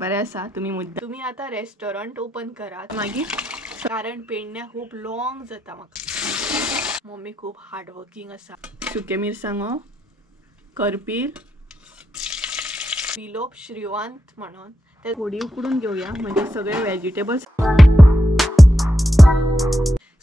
बरें आसा. तुम्ही आता रेस्टॉरंट ओपन करात मागीर, कारण पेडण्या खूप लॉंग जाता म्हाका. मम्मी खूप हार्डवर्किंग आसा. सुके मिरसांगो, करपीर, विलोप श्रीवंत म्हणून ते थोडी उकडून घेऊया, म्हणजे सगळे vegetables.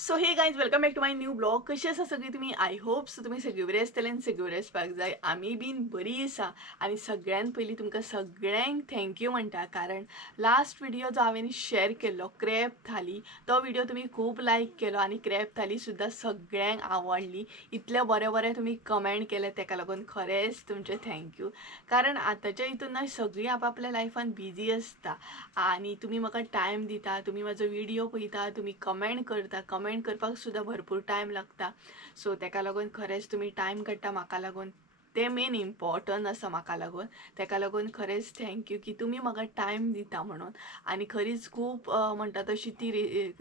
So hey guys, welcome back to my new blog. कशी आसा सगळी तुम्ही? आय होप सो तुम्ही सगळी बरी आसतले आनी सगळी बरी आसपाक जाय. आमी बीन बरी आसा. आनी सगळ्यान पयलीं तुमकां सगळ्यांक थँक्यू म्हणटा, कारण लास्ट व्हिडिओ जो हांवें शेअर केल्लो क्रॅब थाली, तो व्हिडिओ तुम्ही खूप लायक केलो आनी क्रॅब थाली सुद्दां सगळ्यांक आवडली. इतले बरे बरे तुम्ही कमेंट केले, तेका लागून खरेंच तुमचे थँक्यू. कारण आतांच्या हितून ना सगळीं आपापल्या लायफान बिजी आसता आनी तुम्ही म्हाका टायम दिता, तुम्ही म्हाजो व्हिडिओ पळयता, तुम्ही कमेंट करता. कमेंट करपाक सुद्दां भरपूर टायम लागता. सो तेका लागून खरेंच तुम्ही टायम काडटा म्हाका लागून, ते मेन इम्पॉर्टंट आसा म्हाका लागून. तेका लागून खरेंच थँक्यू की तुम्ही म्हाका टायम दिता म्हणून. आनी खरीच खूप म्हणटा तशी ती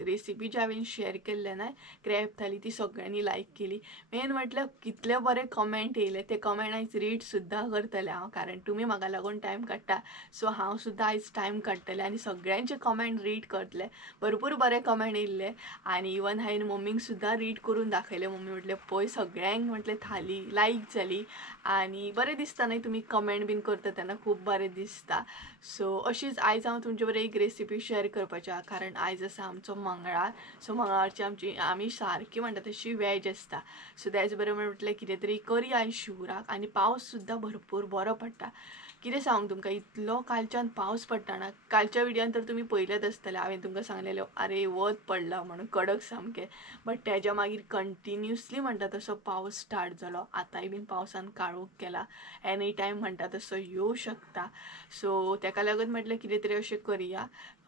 रेसिपी जी हांवें शेअर केल्ले ना क्रॅब थाली, ती सगळ्यांनी लायक केली. मेन म्हटल्यार कितले बरे कमेंट येयले, ते कमेंट आयज रीड सुद्दां करतलें हांव, कारण तुम्ही म्हाका लागून टायम काडटा. सो हांव सुद्दां आयज टायम काडटलें आनी सगळ्यांचे कमेंट रीड करतलें. भरपूर बरे कमेंट येयल्ले आनी इवन हांवें मम्मीक सुद्दां रीड करून दाखयलें. मम्मी म्हटलें पळय, सगळ्यांक म्हटलें थाली लायक जाली आनी बरें दिसता न्हय तुमी कमेंट बीन करता तेन्ना, खूब बरें दिसता. सो अशीच आयज हांव तुमचे बरें एक रेसिपी शेअर करपाचें आहा, कारण आयज आसा आमचो मंगळार. सो मंगळारची आमी सारकी म्हणटा तशी वॅज आसता. सो तेच बरें म्हटलें कितें तरी करया आयज शिवराक. आनी पावस सुद्दां भरपूर बरो पडटा. कितें सांगू तुमकां, इतलो कालच्यान पावस पडटा ना. कालच्या व्हिडिओन तर तुमी पळयलेच आसतले, हांवें तुमकां सांगलेलें अरे वत पडला म्हणून कडक सामकें. बट तेज्या मागीर कंटिन्युअसली म्हणटा तसो पावस स्टार्ट जालो. आतांय बीन पावसान काळोख केला, एनी टायम म्हणटा तसो येवं शकता. सो तेका लागून म्हटलें कितें तरी अशें करया,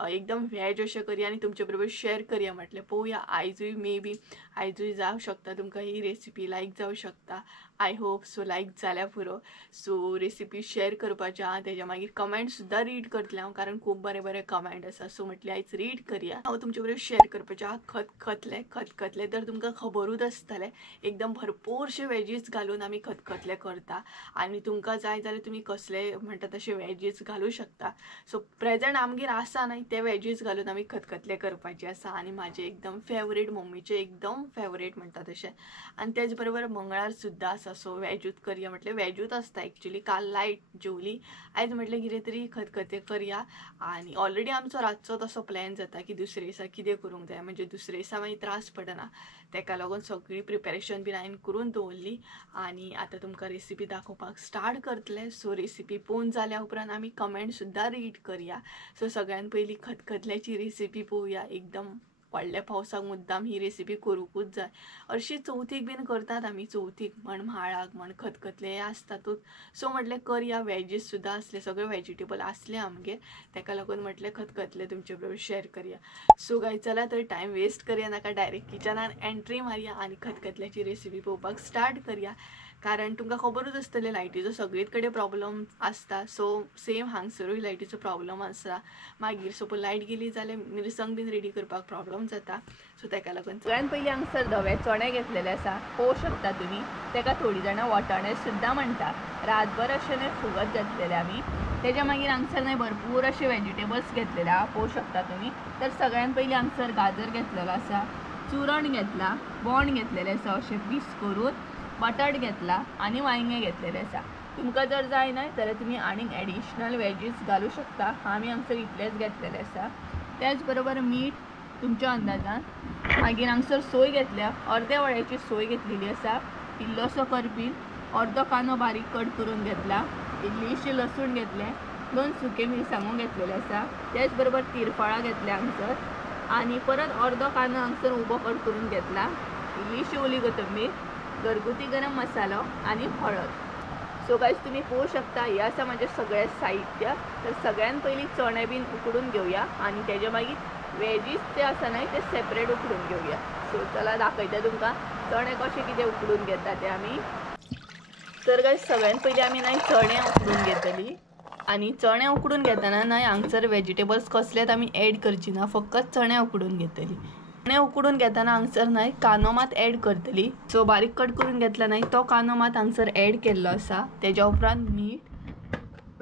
एकदम व्हेज अशें करया आनी तुमचे बरोबर शेअर करया. म्हटलें पळोवया, आयजूय मे बी आयजूय जावं शकता तुमकां ही रेसिपी लायक जावं शकता. आय होप सो लायक जाल्या पुरो. सो रेसिपी शेअर करपाचें आहा, तेज्या मागीर कमेंट सुद्दां रीड करतलें हांव, कारण खूब बरे बरे कमेंट आसा. सो म्हटलें आयज रीड करया. हांव तुमचे बरोबर शेअर करपाचें आहा खतखतलें तर तुमकां खबरूच आसतलें. एकदम भरपूरशे वेजीस घालून आमी खतखतलें करता आनी तुमकां जाय जाल्यार तुमी कसले म्हणटा तशे वेजीस घालूं शकता. सो प्रेझेंट आमगेर आसा न्हय ते वेजीस घालून आमी खतखतलें करपाचें आसा आनी म्हाजें एकदम फेवरेट, मम्मीचें एकदम फेवरेट म्हणटा तशें. आनी तेच बरोबर मंगळार सुद्दां आसा. सो वेजूच करया म्हटलें, वेजूच आसता एक्चुअली. काल लायट जेवली, आयज म्हटलें कितें तरी खतखतें करया. आनी ऑलरेडी आमचो रातचो तसो प्लॅन जाता की दुसरे दिसा कितें करूंक जाय, म्हणजे दुसरे दिसा मागीर त्रास पडना. तेका लागून सगळी प्रिपेरेशन बीन हांवें करून दवरली आनी आतां तुमकां रेसिपी दाखोवपाक स्टार्ट करतलें. सो रेसिपी पळोवन जाल्या उपरांत आमी कमेंट सुद्दां रीड करया. सो सगळ्यान पयलीं खतखतल्याची रेसिपी पळोवया. एकदम व्हडल्या पावसाक मुद्दाम ही रेसिपी करूंकूच जाय. हरशीं चवथीक बीन करतात आमी, चवथीक म्हण म्हाळाक म्हण खतखतलें आसतातूच. सो म्हटलें करया, वेजीस सुद्दां आसले, सगळे वेजिटेबल आसले आमगे. तेका लागून म्हटलें खतखतलें तुमचे बरोबर शेअर करया. सो गायज चला तर टायम वेस्ट करया नाका, डायरेक्ट किचनान एंट्री मारया आनी खतखतल्याची रेसिपी पळोवपाक स्टार्ट करया. कारण तुमकां खबरूच आसतलें लायटीचो सगळीच कडेन प्रॉब्लम आसता. सो सेम हांगसरूय लायटीचो प्रॉब्लम आसा. मागीर सपोज लायट गेली जाल्यार मिरसांग बीन रेडी करपाक प्रॉब्लम जाता. सो तेका लागून सगळ्यान पयलीं हांगसर धवे चणे घेतलेले आसा, पळोवं शकता तुमी. तेका थोडी जाणां वटाणे सुद्दां म्हणटा. रातभर अशें न्हय फुगत घातलेले आमी. तेज्या मागीर हांगसर न्हय भरपूर अशे वेजिटेबल्स घेतलेले आहा, पळोवं शकता तुमी. तर सगळ्यान पयलीं हांगसर गाजर घेतलेलो आसा, चुरण घेतला, बोंड घेतलेले आसा अशें पीस करून, बटाट घेतला आनी वांयगे घेतलेले आसा. तुमकां जर जाय न्हय जाल्यार तुमी आनीक एडिशनल वेजीस घालूं शकता. आमी हांगसर इतलेच घेतलेले आसा. त्याच बरोबर मीठ तुमच्या अंदाजान. मागीर हांगसर सोय घेतल्या, अर्दे वळ्याची सोय घेतलेली आसा, इल्लोसो करपील, अर्दो कांदो बारीक कट करून घेतला, इल्लीशी लसूण घेतले, 2 सुके मिरसांगो घेतलेले आसा. त्याच बरोबर तिरफळां घेतले हांगसर आनी परत अर्दो कांदो हांगसर उबो कट करून घेतला, इल्लीशी ओली कोथंबीर, घरगुती गरम मसालो आनी हळद. सो गायज तुमी पळोवं शकता, हे आसा म्हजें सगळें साहित्य. तर सगळ्यान पयलीं चणे बीन उकडून घेवया आनी तेज्या मागीर वेजीस जे आसा न्हय ते सेपरेट उकडून घेवया. सो चला दाखयता तुमकां चणे कशे कितें उकडून घेता ते आमी. तर गायज सगळ्यान पयलीं आमी न्हय चणे उकडून घेतली आनी चणे उकडून घेतना न्हय हांगसर वेजिटेबल्स कसलेच आमी एड करची ना, फकत चणे उकडून घेतली. चणे उकडून घेतना हांगसर न्हय कांदो मात एड करतली. सो बारीक कट करून घेतला न्हय तो कांदो मात हांगसर एड केल्लो आसा. तेज्या उपरांत मीठ,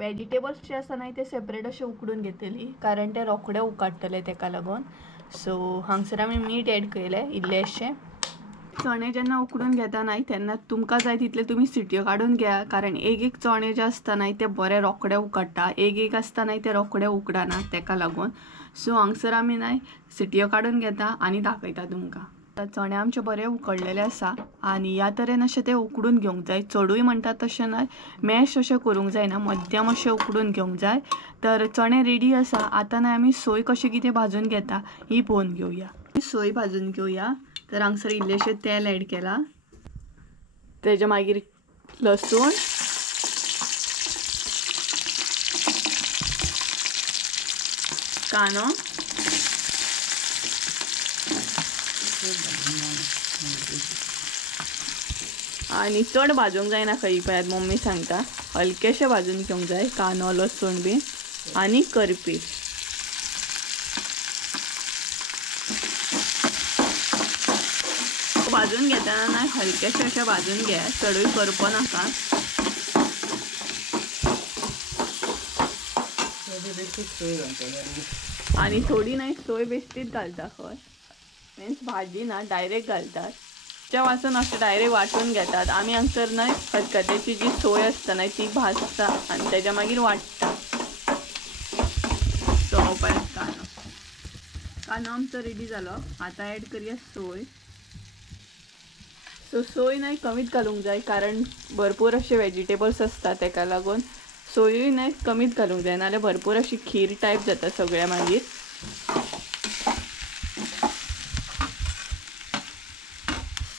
वेजिटेबल्स जे आसा न्हय ते सेपरेट अशें उकडून घेतली कारण ते रोखडे उकाडटले तेका लागून. सो हांगसर आमी मीठ एड केलें इल्लेशें. चणे जेन्ना उकडून घेता न्हय तेन्ना तुमकां जाय तितले तुमी सिटयो काडून घ्या कारण एक चणे जे आसता न्हय ते बरे रोखडे उकडटा, एक आसता न्हय ते रोखडे उकडना तेका लागून. सो हांगसर आमी न्हय सिटयो काडून घेता आनी दाखयता तुमकां. चणे आमचे बरे उकडलेले आसा आनी ह्या तरेन अशें ते उकडून घेवंक जाय. चडूय म्हणटात तशें न्हय, मॅश अशें करूंक जायना, मध्यम अशें उकडून घेवंक जाय. तर चणे रेडी आसा. आतां न्हय आमी सोय कशी कितें भाजून घेता ही पळोवन घेवया. सोय भाजून घेवया. तर हांगसर इल्लेशें तेल एड केला. तेच्या मागीर लसूण, कांदो आणि चड भाजूंक जायना खंय पळयात मम्मी सांगता. हलकेशें भाजून घेवंक जाय कांदो लसूण बीन आनी करपी. भाजून घेतना न्हय हलकेशें अशें भाजून घे, चडूय करपो नाका. आनी थोडी न्हय सोय बेश्टीच घालता खंय, मीन्स भाजी ना डायरेक्ट घालतात. च्या वासून अशें डायरेक्ट वांटून घेतात. आमी हांगसर न्हय खतखत्याची जी सोय आसता न्हय ती भाजता आनी तेच्या मागीर वांटटा. सो पळयात कांदो आमचो रेडी जालो. आतां एड करया सोय. सो सोय न्हय कमीच घालूंक जाय कारण भरपूर अशे वेजिटेबल्स आसता तेका लागून सोयूय न्हय कमीच घालूंक जाय, नाल्यार भरपूर अशी खीर टायप जाता सगळ्या मागीर.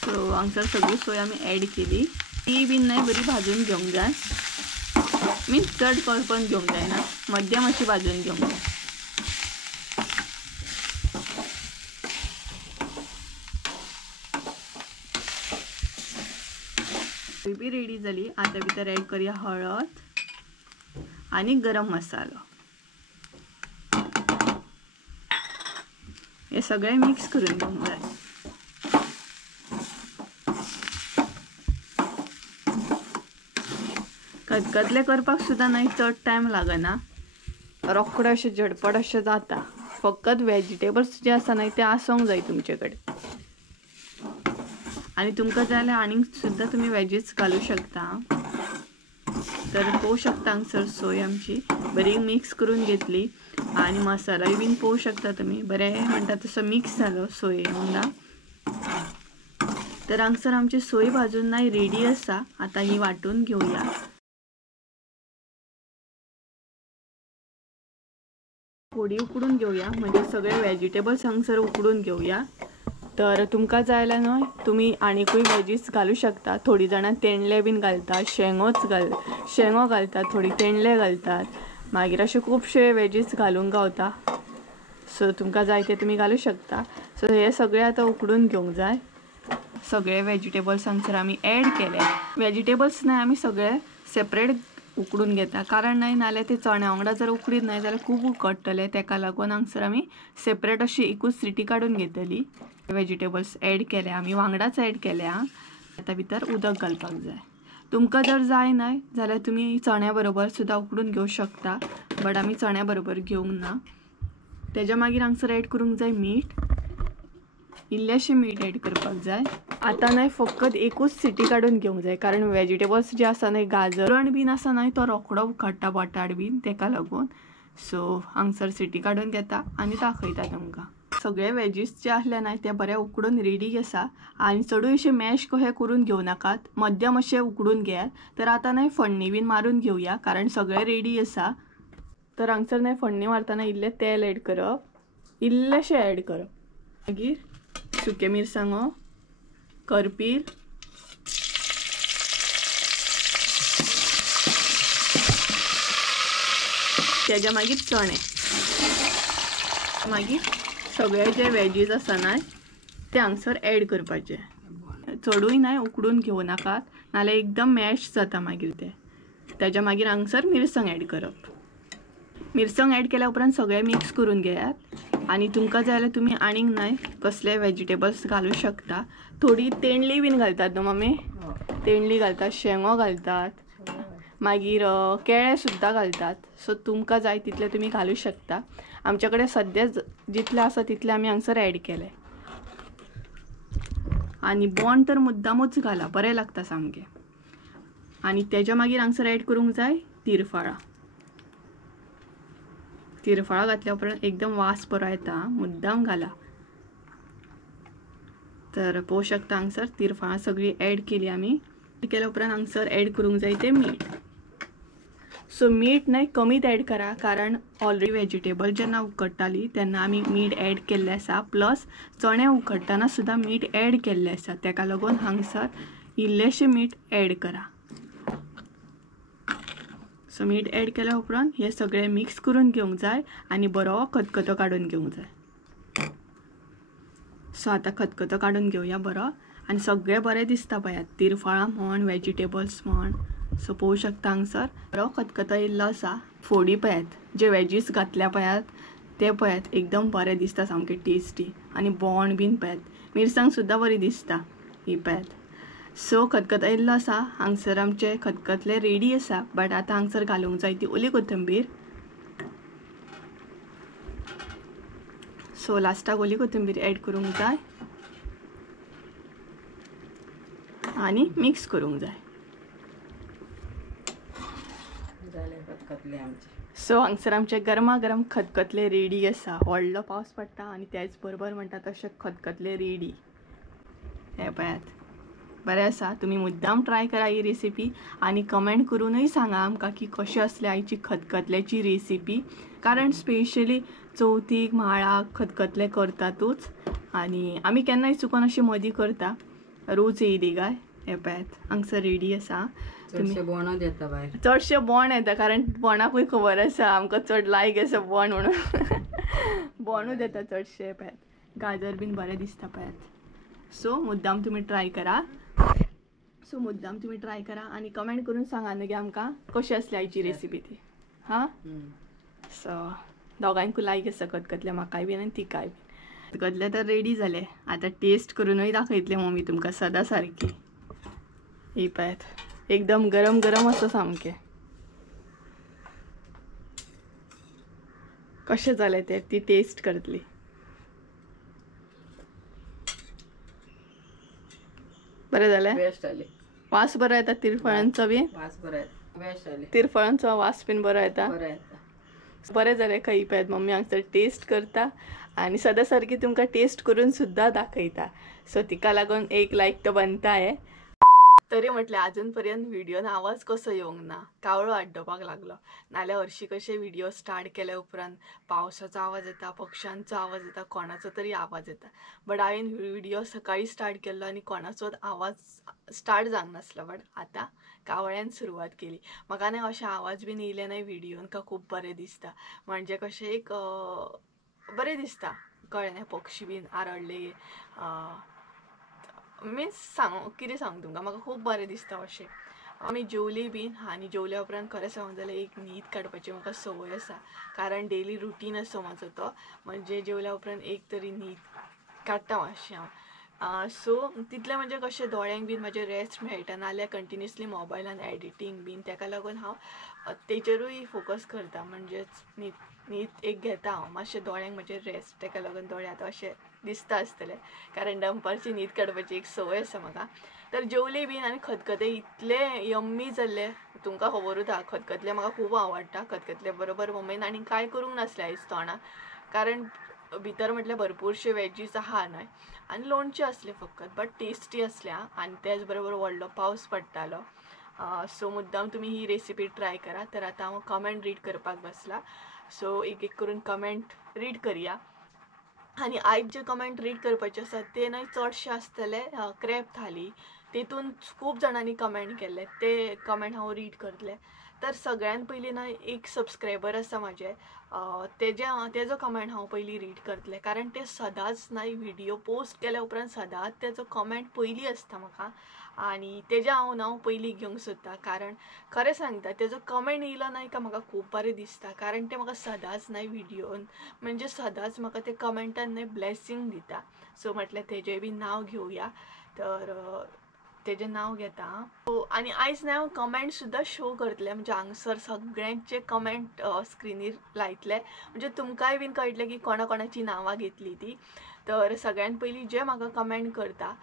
सो हांगसर सगळी सोय आमी एड केली. ती बीन न्हय बरी भाजून घेवंक जाय, मीन्स चड करपून घेवंक जायना, मध्यम अशी भाजून घेवंक जाय. बी रेडी जाली. आता भितर एड करूया हळद आणि गरम मसालो. हे सगळे मिक्स करून घेवंक जाय. खतखतले करपाक सुद्दां न्हय चड टायम लागना, रोखडे अशें झटपट अशें जाता. फकत वेजिटेबल्स जे आसा न्हय ते आसोंक जाय तुमचे कडेन. आणि तुमकां जाय जाल्यार आनीक सुद्दां तुमी वेजीस घालूं शकता. तर पळोवं शकता हांगसर सोय आमची बरी मिक्स करून घेतली आणि मसालोय बीन पळोवं शकता तुमी बरें म्हणटा तसो मिक्स जालो सोये वांगडा. तर हांगसर आमची सोय भाजून न्हय रेडी आसा. आतां ही वांटून घेवया. थोडी उकडून घेवया म्हणजे सगळे वेजिटेबल्स हांगसर उकडून घेवया. तर तुमकां जाय जाल्यार न्हय तुमी आनीकूय वेजीस घालूं शकता. थोडी जाणां तेंडले बीन घालतात, शेंगो घालतात, थोडी तेंडले घालतात, मागीर अशे खुबशे वेजीस घालूंक गावता. सो तुमकां जाय ते तुमी घालूं शकता. सो हे सगळे आतां उकडून घेवंक जाय. सगळे वेजिटेबल्स हांगसर आमी एड केले. वेजिटेबल्स न्हय आमी सगळे सेपरेट उकडून घेता कारण न्हय नाल्यार ते चण्या वांगडा जर उकडीत न्हय जाल्यार खूब उकडटले. तेका लागून हांगसर आमी सेपरेट अशी एकूच सिटी काडून घेतली. वेजिटेबल्स एड केले आमी वांगडाच एड केले. आतां भितर उदक घालपाक जाय. तुमकां जर जाय न्हय जाल्यार तुमी चण्या बरोबर सुद्दां उकडून घेवं शकता, बट आमी चण्या बरोबर घेवंक ना. तेच्या मागीर हांगसर एड करूंक जाय मीठ, इल्लेशें मीठ एड करपाक जाय. आतां न्हय फकत एकूच सिटी काडून घेवंक जाय कारण वेजिटेबल्स जे आसा न्हय गाजर बीन आसा न्हय तो रोखडो उकडटा बटाट बीन तेका लागून. सो हांगसर सिटी काडून घेता आनी दाखयता तुमकां. सगळे वेजीस जे आसले न्हय ते बरे उकडून रेडी आसा आनी चडूय अशें मॅश कशें करून घेवं नाकात, मध्यम अशें उकडून घेयात. तर आतां न्हय फोडणी बीन मारून घेवया कारण सगळे रेडी आसा. तर हांगसर न्हय फोडणी मारतना इल्लें तेल एड करप, इल्लेशें एड करप, मागीर सुके मिरसांगो, करपीर, तेच्या मागीर चणे, मागीर सगळे जे वेजीस आसा न्हय ते हांगसर एड करपाचे. चडूय न्हय उकडून घेवं नाकात नाल्यार एकदम मॅश जाता मागीर ते. तेच्या मागीर हांगसर मिरसांग एड करप. मिरसांग एड केल्या उपरांत सगळे मिक्स करून घेयात आनी तुमकां जाय जाल्यार तुमी आनीक न्हय कसले वेजिटेबल्स घालूं शकता. थोडी तेंडली बीन घालतात न्हू मम्मी, तेंडली घालतात, शेंगो घालतात, मागीर केळे सुद्दां घालतात. सो तुमकां जाय तितले तुमी घालूं शकता. आमच्याकडे सद्या जितले आसा तितले आमी हांगसर ॲड केले. आनी बोंड तर मुद्दामूच घाला, बरें लागता सामकें. आनी तेज्या मागीर हांगसर ॲड करूंक जाय तिरफळां. तिरफळां घातल्या उपरांत एकदम वास बरो येता, मुद्दाम घाला. तर पळोवं शकता हांगसर तिरफळां सगळी ॲड केली आमी. केल्या उपरांत हांगसर ॲड करूंक जाय ते मीठ. सो मीठ न्हय कमीत ॲड करा, कारण ऑलरेडी वेजिटेबल जेन्ना उकडटाली तेन्ना आमी मीठ ॲड केल्लें आसा. प्लस चणे उकडटाना सुद्दां मीठ ॲड केल्लें आसा. तेका लागून हांगसर इल्लेशें मीठ ॲड करा. सो मीठ ॲड केल्या उपरांत हे सगळें मिक्स करून घेवंक जाय आनी बरो खतखतो काडून घेवंक जाय. सो आतां खतखतो काडून घेवया बरो. आनी सगळें बरें दिसता पळयात, तिरफळां म्हण वेजिटेबल्स म्हण. सो पळोवं शकता हांगसर बरो खतखतो येयल्लो आसा. फोडी पळयात, जे वेजीस घातल्या पळयात ते पळयात, एकदम बरें दिसता सामकें टेस्टी. आनी बोंड बीन पळयात, मिरसांग सुद्दां बरी दिसता ही पळयात. सो खतखतो येयल्लो आसा. हांगसर आमचे खतखतले रेडी आसा. बट आतां हांगसर घालूंक जाय ती ओली कोथंबीर. सो लास्टाक ओली कोथंबीर ॲड करूंक जाय आनी मिक्स करूंक जाय. सो हांगसर आमचे गरमा गरम खतखतले रेडी आसा. व्हडलो पावस पडटा आनी त्याच बरोबर म्हणटा तशें खतखतले रेडी. हे पळयात, बरें आसा. तुमी मुद्दाम ट्राय करा ही रेसिपी आनी कमेंट करूनय सांगा आमकां की कशी असली आयची खतखतल्याची रेसिपी. कारण स्पेशली चवथीक म्हाळाक खतखतले करतातूच आनी आमी केन्नाय चुकून अशी मदीं करता. रोज येयली काय. हे पळयात हांगसर रेडी आसा. चडशे बोंड येता भायर. चडशे बोंड येता, कारण बोंडाकूय खबर आसा आमकां चड लायक आसा बोंड म्हणून. बोंडूच येता चडशे. पळयात गाजर बीन बरें दिसता पळयात. सो मुद्दाम तुमी ट्राय करा. आनी कमेंट करून सांगा न्हू गे आमकां कशी असली आयची रेसिपी ती. हां, सो दोगांयकूय लायक आसा खतखतले, म्हाकाय बीन आनी तिकाय बीन. खतखतले तर रेडी जाले. आतां टेस्ट करूनय दाखयतले मम्मी तुमकां सदां सारकी. ही पळयात, एकदम गरम गरम असं सामकें. कशें जालें तें ती टेस्ट करतली. बरें जालें. बेस्ट जाली. वास बरो येता तिरफळांचो बी. वास बरो येता. बेस्ट जाली. तिरफळांचो वास बीन बरो येता. बरो येता. बरें जालें. खंय पळयात मम्मी हांगसर टेस्ट करता आनी सदां सारकी तुमकां टेस्ट करून सुद्दां दाखयता. सो तिका लागून एक लायक तो बनता आहे. तरी म्हटलें अजून पर्यंत व्हिडिओन आवाज कसो येवंक ना, कावळो आड्डोपाक लागलो. नाल्यार हरशी कशे व्हिडिओ स्टार्ट केल्या उपरांत पावसाचो आवाज येता, पक्ष्यांचो आवाज येता, कोणाचो तरी आवाज येता. बट हांवें व्हिडिओ सकाळी स्टार्ट केल्लो आनी कोणाचोच आवाज स्टार्ट जावंक नासलो. बट आतां कावळ्यान सुरवात केली. म्हाका न्हय अशे आवाज बीन येयले न्हय व्हिडिओन का खूब बरें दिसता. म्हणजे कशें एक बरें दिसता, कळ्ळें. पक्षी बीन आरडले, मीन्स कितें सांगू तुमकां, म्हाका खूब बरें दिसता अशें. आमी जेवली बीन आनी जेवल्या उपरांत खरें सांगूंक जाल्यार एक न्हीद काडपाची म्हाका संवय आसा. कारण डेली रुटीन असो म्हाजो तो. म्हणजे जेवल्या उपरांत एक तरी न्हीद काडटा मातशें हांव. सो तितलें म्हणजे कशें दोळ्यांक बीन म्हाजे रेस्ट मेळटा. नाल्यार कंटिन्युअसली मोबायलान एडिटींग बीन, तेका लागून हांव तेचेरूय फोकस करता. म्हणजेच न्हीद एक घेता हांव, मातशें दोळ्यांक म्हजे रेस्ट. तेका लागून दोळे आतां अशें दिसता आसतले, कारण दनपारची न्हीद काडपाची एक संवय आसा म्हाका. तर जेवली बीन आनी खतखतें इतले यम्मी जाल्ले. तुमकां खबरूच आहा खतखतले म्हाका खूब आवडटा. खतखतले बरोबर मम्मीन आनी कांय करूंक नासलें आयज तोंडाक, कारण भितर म्हटल्यार भरपूरशे वेजीस आहा न्हय आनी लोणचें असलें फकत. बट टेस्टी असलें आनी तेच बरोबर व्हडलो पावस पडटालो. सो मुद्दाम तुमी ही रेसिपी ट्राय करा. तर आतां हांव कमेंट रीड करपाक बसला. सो एक एक करून कमेंट रीड करया. आनी आयज जे कमेंट रीड करपाचे आसात ते न्हय चडशे आसतले क्रॅब थाली. तेतून खूब जाणांनी कमेंट केल्ले, ते कमेंट हांव रीड करतलें. तर सगळ्यान पयलीं न्हय एक सबस्क्रायबर आसा म्हाजे, तेजो कमेंट हांव पयलीं रीड करतलें. कारण ते सदांच न्हय व्हिडिओ पोस्ट केल्या उपरांत सदांच तेजो कमेंट पयलीं आसता म्हाका. आनी तेजें हांव नांव पयलीं घेवंक सोदता. कारण खरें सांगता तेजो कमेंट येयलो न्हय का म्हाका खूब बरें दिसता. कारण ते म्हाका सदांच न्हय व्हिडिओन, म्हणजे सदांच म्हाका ते कमेंटान न्हय ब्लेसिंग दिता. सो म्हटल्यार तेजेंय बी नांव घेवया. तर तेजें नांव घेता आनी आयज हांव कमेंट सुद्दां शो करतलें म्हणजे हांगसर सगळ्यांचे कमेंट स्क्रिनीर लायतले म्हणजे तुमकांय बीन कळटलें की कोणा कोणाची नांवां घेतली ती. तर सगळ्यात पयलीं जे म्हाका कमेंट करता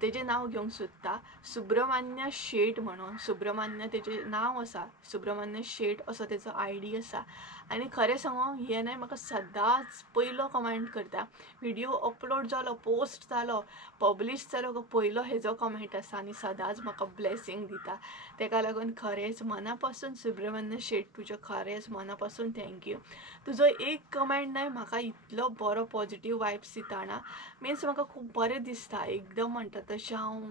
तेजें नांव घेवंक सोदता सुब्रमण्य शेट म्हणून. सुब्रमण्य तेजें नांव आसा, सुब्रमण्य शेट असो तेजो ID आसा. आनी खरें सांगूं हे न्हय म्हाका सदांच पयलो कमेंट करता. व्हिडिओ अपलोड जालो, पोस्ट जालो, पब्लीश जालो पयलो हेजो कमेंट आसा आनी सदांच म्हाका ब्लेसिंग दिता. तेका लागून खरेंच मना पासून सुब्रमण्य शेट तुजें खरेंच मना पासून थँक्यू. तुजो एक कमेंट न्हय म्हाका इतलो बरो पॉझिटिव्ह वायब्स दिता ना, मिन्स म्हाका खूब बरें दिसता. एकदम म्हणटा तशें हांव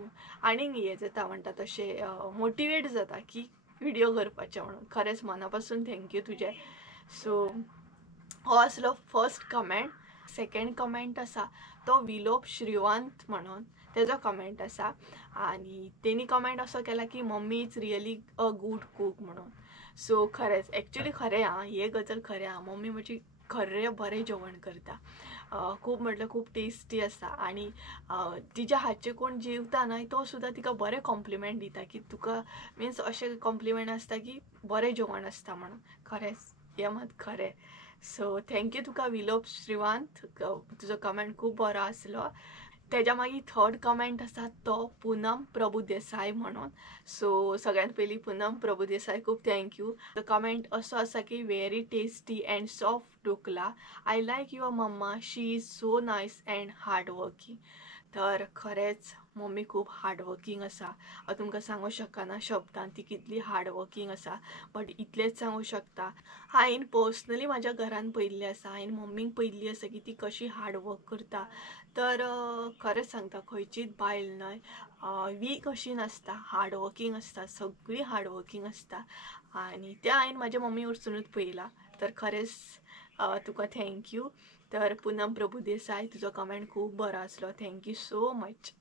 आनीक हें जाता म्हणटा तशें मोटिवेट जाता की व्हिडिओ करपाचें म्हणून. खरेंच मना पासून थँक्यू तुजें. सो हो आसलो फर्स्ट कमेंट. सेकंड कमेंट आसा तो विलोप श्रीवंत म्हणून तेजो कमेंट आसा आनी तेणी कमेंट असो केला की mummy is really a good cook म्हणून. सो खरेंच एक्चुली खरें हे गजाल खरें मम्मी म्हजी खरें बरें जेवण करता. खूब म्हटल्यार खूब टेस्टी आसा आनी तिच्या हातचें कोण जेवता न्हय तो सुद्दां तिका बरें कॉम्प्लिमेंट दिता की तुका मिन्स अशें कॉम्प्लिमेंट आसता की बरें जेवण आसता म्हणून. खरेंच हें मात खरें. सो थँक्यू तुका विलोप श्रीवंत, तुजो कमेंट खूब बरो आसलो. तेज्या मागीर थर्ड कमेंट आसा तो पूनम प्रभुदेसाय म्हणून. सो सगळ्यांत पयलीं पूनम प्रभुदेसाय खूब थँक्यू. तो कमेंट असो आसा की very tasty and soft dhokla. I like your mama, she is so nice and hard working. तर खरेंच मम्मी खूब हार्ड वर्किंग आसा. हांव तुमकां सांगूं शकना शब्दान ती कितली हार्ड वर्किंग आसा, बट इतलेंच सांगूं शकता हांवें पर्सनली म्हाज्या घरान पयल्लें आसा. हांवें मम्मीक पयल्ली आसा की ती कशी हार्ड वर्क करता. तर खरेंच सांगता खंयचीच बायल न्हय वीक अशी नासता, हार्ड वर्किंग आसता, सगळीं हार्ड वर्किंग आसता आनी तें हांवें म्हाज्या मम्मी कडसूनूच पयलां. तर खरेंच तुका थँक्यू. तर पूनम प्रभुदेसाय तुजो कमेंट खूब बरो आसलो, थँक्यू सो मच.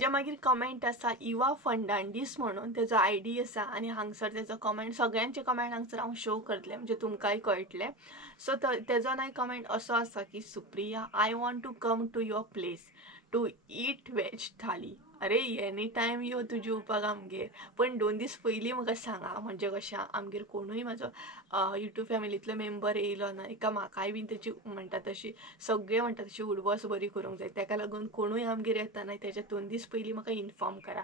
तेज्या मागीर कमेंट आसा इवा फर्नांडीस म्हणून तेजो ID आसा आनी हांगसर तेजो कमेंट सगळ्यांचे कमेंट हांगसर हांव शो करतलें म्हणजे तुमकांय कळटलें. सो तेजो न्हय कमेंट असो आसा की Supriya I want to come to your place to eat veg thali. अरे एनी टायम यो तूं जेवपाक आमगेर, पण 2 दीस पयलीं म्हाका सांगा म्हणजे कशें आमगेर कोणूय म्हाजो यूट्यूब फॅमिलींतलो मेंबर येयलो न्हय का म्हाकाय बीन तेची म्हणटा तशी सगळे म्हणटा तशी उडबस बरी करूंक जाय. तेका लागून कोणूय आमगेर येता न्हय तेच्या 2 दीस पयलीं म्हाका इन्फॉर्म करा.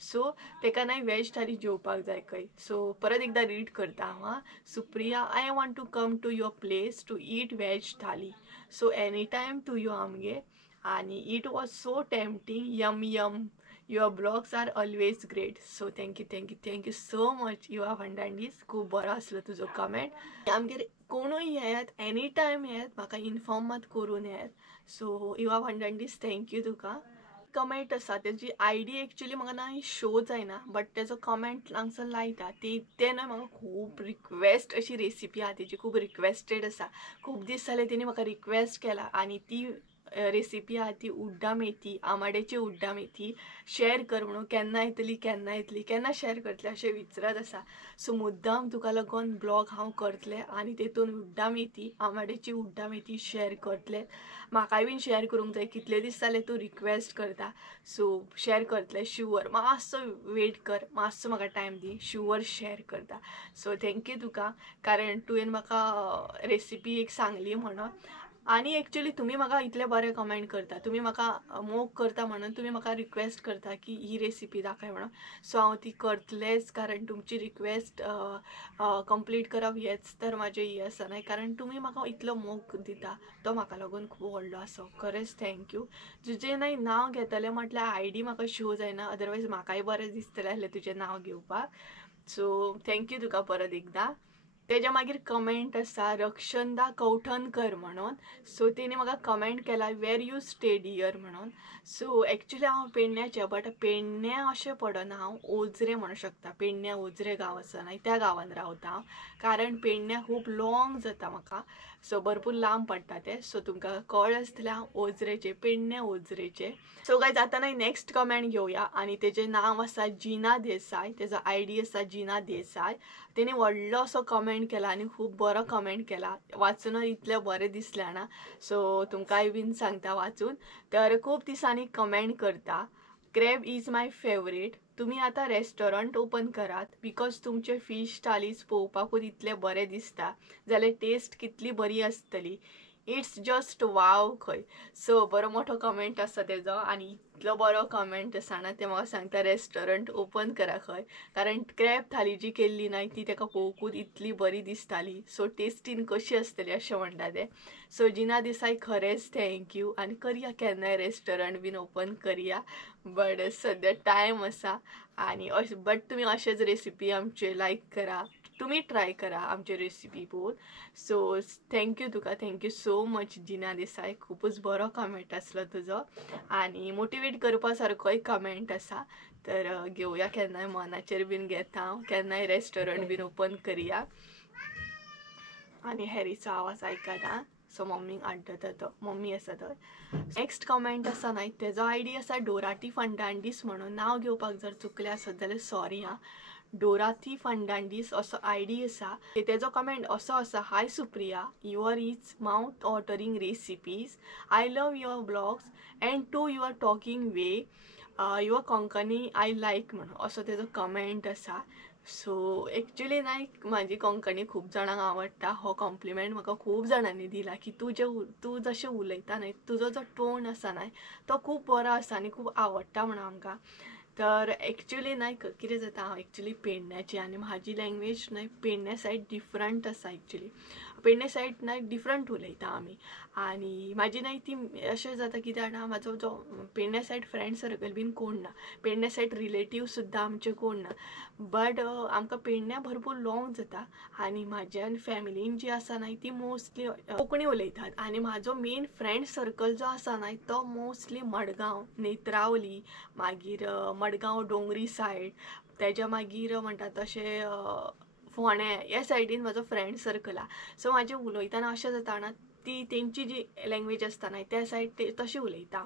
सो तेका न्हय वेज थाली जेवपाक जाय खंय. सो परत एकदां रीड करता हांव. Supriya I want to come to your place to eat veg thali. So any time तूं यो आमगेर आनी it was so tempting, yum yum. Your blogs are always great. So thank you so much Yuva Fernandes. खूब बरो आसलो तुजो कमेंट. आमगेर कोणूय येयात एनी टायम येयात, म्हाका इन्फॉर्म मात करून येयात. सो युवा फर्नांडीस थँक्यू तुका. कमेंट आसा तेजी ID एक्चुली म्हाका न्हय शो जायना, बट तेजो कमेंट हांगसर लायता ते न्हय म्हाका खूब रिक्वेस्ट अशी रेसिपी आहा तेजी खूब रिक्वेस्टेड आसा. खूब दीस जाले तेणी म्हाका रिक्वेस्ट केला आनी ती रेसिपी आहा ती उड्डा मेथी, आमाड्याची उड्डा मेथी शेअर कर म्हणून. केन्ना येतली केन्ना शेअर करतले अशें विचारत आसा. सो मुद्दाम तुका लागून ब्लॉग हांव करतलें आनी तेतून उड्डा मेथी, आमाड्याची उड्डा मेथी शेअर करतलें. म्हाकाय बीन शेअर करूंक जाय, कितले दीस जाले तूं रिक्वेस्ट करता. सो शेअर करतलें शुअर. मातसो वेट कर, मातसो म्हाका टायम दी, शुअर शेअर करता. सो थँक्यू तुका कारण तुवें म्हाका रेसिपी एक सांगली म्हणून. आनी एक्चुली तुमी म्हाका इतले बरे कमेंट करता, तुमी म्हाका मोग करता म्हणून तुमी म्हाका रिक्वेस्ट करता की ही रेसिपी दाखय म्हणून. सो हांव ती करतलेंच कारण तुमची रिक्वेस्ट कंप्लीट करप हेच तर म्हाजें हें आसा न्हय. कारण तुमी म्हाका इतलो मोग दिता तो म्हाका लागून खूब व्हडलो आसा. खरेंच थँक्यू. तुजें न्हय नांव घेतलें म्हटल्यार ID म्हाका शो जायना, अदरवायज म्हाकाय बरें दिसतलें आसलें तुजें नांव घेवपाक. सो थँक्यू तुका परत एकदां. तेज्या मागीर कमेंट आसा रक्षंदा कौठनकर म्हणून. सो तेणी म्हाका कमेंट केला वेर यू स्टे डियर म्हणून. सो एक्चुली हांव पेडण्याचें, बट पेडण्या अशें पडना, हांव ओजरे म्हणूं शकता. पेडण्या ओजरे गांव आसा न्हय त्या गांवांत रावता हांव. कारण पेडण्या खूब लॉंग जाता म्हाका, सो भरपूर लांब पडटा तें. सो तुमकां कळ्ळें आसतलें हांव ओजरेचें, पेडण्या ओजरेचें. सो गायज आतां न्हय नेक्स्ट कमेंट घेवया आनी तेजें नांव आसा जिना देसाय. तेजो ID आसा जिना देसाय. तेणी व्हडलो असो कमेंट केला आनी खूब बरो कमेंट केला. वाचून इतलें बरें दिसलें ना. सो तुमकांय बीन सांगता वाचून. तर खूब दिसांनी कमेंट करता. Crab is my favourite. तुम्ही आता रेस्टॉरंट ओपन करात बिकॉज तुमचे फिश थालीज पळोवपाकूच इतले बरे दिसता जाल्यार टेस्ट कितली बरी आसतली. इट्स जस्ट वाव खंय. सो बरो मोठो कमेंट आसा तेजो आनी इतलो बरो कमेंट आसा ना ते म्हाका सांगता रेस्टॉरंट ओपन करा खंय, कारण क्रॅब थाली जी केल्ली ना ती ताका पळोवकूच इतली बरी दिसताली. सो टेस्टीन कशी आसतली अशें म्हणटा ते. सो जिना देसाय खरेंच थँक्यू आनी करया केन्नाय रेस्टॉरंट बीन ओपन करया. बट सद्या टायम आसा आनी बट तुमी अशेच रेसिपी आमचे लायक करा, तुम्ही ट्राय करा आमचे रेसिपी पळोवन. सो थँक्यू तुका, थँक्यू सो मच जिना देसाय. खूपच बरो कमेंट आसलो तुजो आनी मोटिवेट करपा सारकोय कमेंट आसा. तर घेवया केन्नाय मनाचेर बीन घेता हांव, केन्नाय रेस्टॉरंट बीन ओपन करया. आनी हॅरीचो आवाज आयकात आं. सो मम्मीक आड्डता तो, मम्मी आसा थंय. नेक्स्ट कमेंट आसा न्हय तेजो आयडी आसा डोराटी फर्नांडीस म्हणून. नांव घेवपाक जर चुकलें आसत जाल्यार सॉरी हां. डोराथी फर्नांडीस असो आयडी आसा. तेजो कमेंट असो आसा, hi Supriya, your is mouth watering recipes. I love your blogs and to your talking way. Your Konkani I like म्हणून असो तेजो कमेंट आसा. सो एक्चुली न्हय म्हाजी कोंकणी खूब जाणांक आवडटा. हो कॉम्प्लिमेंट म्हाका खूब जाणांनी दिला की तूं जशें उलयता न्हय तुजो जो टोन आसा न्हय तो खूब बरो आसा आनी खूब आवडटा म्हणून आमकां. तर एक्चुली न्हय कितें जाता, हांव एक्चुली पेडण्याची आनी म्हाजी लँग्वेज न्हय पेडण्या सायड डिफरंट आसा. एक्चुली पेडणे सायड न्हय डिफरंट उलयता आमी आनी म्हाजी न्हय ती अशें जाता कित्याक जाणा म्हाजो जो पेडण्या सायड फ्रेंड सर्कल बीन कोण ना, पेडण्या सायड रिलेटिव्ह सुद्दां आमचे कोण ना. बट आमकां पेडण्या भरपूर लॉंग जाता आनी म्हाज्या फॅमिलीन जी आसा न्हय ती मोस्टली कोंकणी उलयतात आनी म्हाजो मेन फ्रेंड सर्कल जो आसा न्हय तो मोस्टली मडगांव, नेत्रावली, मागीर मडगांव डोंगरी सायड, तेज्या मागीर म्हणटा तशें फोंड्या ह्या सायडीन म्हाजो फ्रेंड सर्कल आहा. सो म्हाजें उलयतना अशें जाता ना ती तेंची जी लँग्वेज आसता न्हय त्या सायड ते तशी उलयता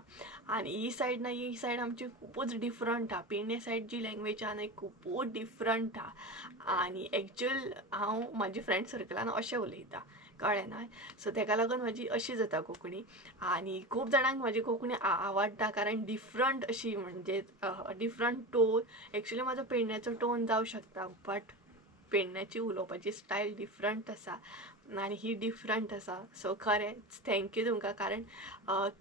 आनी ही सायड न्हय ही सायड आमची खूबच डिफरंट आहा. पेडणे सायड जी लँग्वेज आहा न्हय खूबच डिफरंट आहा आनी एक्चुअल हांव म्हाज्या फ्रेंड सर्कलान अशें उलयता, कळ्ळें न्हय. सो तेका लागून म्हाजी अशी जाता कोंकणी आनी खूब जाणांक म्हाजी कोंकणी आवडटा कारण डिफरंट अशी म्हणजे डिफरंट टोन. एक्चुली म्हाजो पेडण्याचो टोन जावं शकता बट पेडण्याची उलोवपाची स्टायल डिफरंट आसा आनी ही डिफरंट आसा. सो खरेंच थँक्यू तुमकां कारण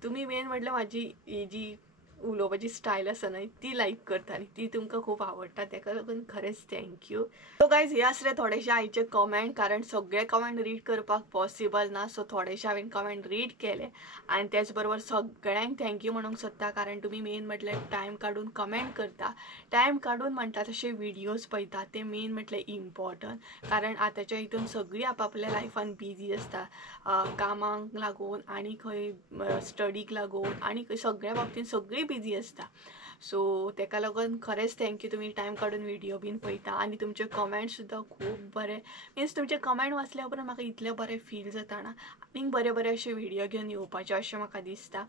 तुमी मेन म्हटल्यार म्हाजी ही जी उलोवपाची स्टायल आसा न्हय ती लायक करता आनी ती तुमकां खूब आवडटा, तेका लागून खरेंच थँक्यू. सो गायज हे आसले थोडेशे आयचे कमेंट कारण सगळे कमेंट रीड करपाक पॉसिबल ना. सो थोडेशे हांवें कमेंट रीड केले आनी त्याच बरोबर सगळ्यांक थँक्यू म्हणूंक सोदता कारण तुमी मेन म्हटल्यार टायम काडून कमेंट करता, टायम काडून म्हणटा तशे व्हिडियोज पळयता. ते मेन म्हटल्यार इम्पॉर्टंट कारण आतांच्या हितून सगळीं आपापल्या लायफान बिजी आसता, कामाक लागून आनी खंय स्टडीक लागून आनी सगळ्या बाबतींत सगळीं बिजी आसता. सो तेका लागून खरेंच थँक्यू तुमी टायम काडून व्हिडियो बीन पळयता आनी तुमचे कमेंट सुद्दां खूब बरे. मिन्स तुमचे कमेंट वाचल्या उपरांत म्हाका इतलें बरें फील जाता ना आनीक बरे बरे अशे व्हिडियो घेवन येवपाचे अशें म्हाका दिसता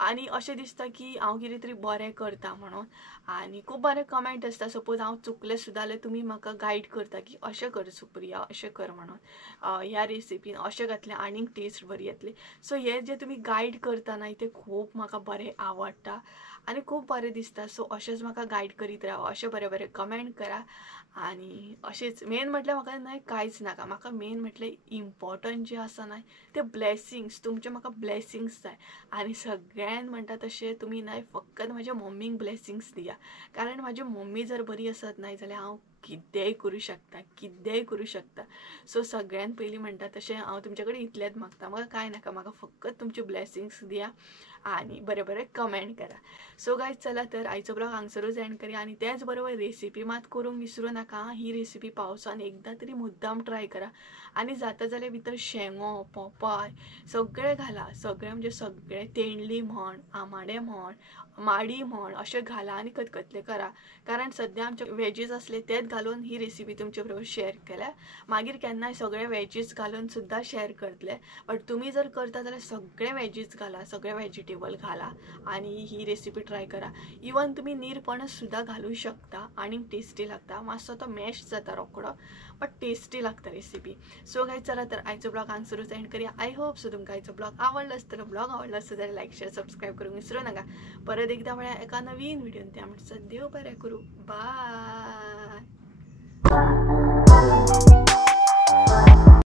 आनी अशें दिसता की हांव कितें तरी बरें करता म्हणून. आनी खूब बरे कमेंट आसता. सपोज हांव चुकलें सुद्दां जाल्यार तुमी म्हाका गायड करता की अशें कर सुप्रिया, अशें कर म्हणून, ह्या रेसिपीन अशें घातलें आनीक टेस्ट बरी येतली. सो हे जे तुमी गायड करता न्हय ते खूब म्हाका बरें आवडटा आनी खूब बरें दिसता. सो अशेंच म्हाका गायड करीत रावा, अशें बरें बरें कमेंट करा आनी अशेंच मेन म्हटल्यार म्हाका न्हय कांयच नाका. म्हाका मेन म्हटल्यार इम्पॉर्टंट जें आसा न्हय ते ब्लेसिंग्स, तुमचे म्हाका ब्लेसिंग्स जाय आनी सगळ्यांत म्हणटा तशें तुमी न्हय फकत म्हाज्या मम्मीक ब्लेसिंग्स दिया कारण म्हाजी मम्मी जर बरी आसत न्हय जाल्यार हांव कितेंय करूं शकता, कितेंय करूं शकता. सो सगळ्यांत पयलीं म्हणटा तशें हांव तुमचे कडेन इतलेंच मागता, म्हाका कांय नाका, म्हाका फकत तुमचे ब्लेसिंग्स दिया आनी बरें बरें कमेंट करा. सो गायज चला तर आयचो ब्लॉग हांगसरूच एंड करया आनी त्याच बरोबर रेसिपी मात करूंक विसरूं नाका. ही रेसिपी पावसान एकदां तरी मुद्दाम ट्राय करा आनी जाता जाल्यार भितर शेंगो, पोपाय सगळें घाला, सगळें म्हणजे सगळें, तेंडली म्हण, आमाडे म्हण, माडी म्हण अशें घाला आनी खतखतलें करा कारण सद्या आमचे वेजीस आसले तेच घालून ही रेसिपी तुमच्या बरोबर शेअर केल्या. मागीर केन्नाय सगळे वेजीस घालून सुद्धा शेअर करतले. बट तुम्ही जर करता जाल्यार सगळे वेजीस घाला, सगळे व्हेजिटेबल घाला आणि ही रेसिपी ट्राय करा. इवन तुम्ही नीरपणस सुद्धा घालू शकता आणि टेस्टी लागता. मातसो तो मॅश जाता रोकडो बट टेस्टी लागता रेसिपी. सो गायज चला तर आयचो ब्लॉग हांगसरूच एंड करूया. आय होप सो तुमकां आयचो ब्लॉग आवडलो आसतलो. ब्लॉग आवडलो आसता जाल्यार लायक शेअर सबस्क्राईब करूंक विसरू नका. परत एकदा मेळया एका नवीन व्हिडिओन. त्या म्हणटा देव बरें करूं. बाय.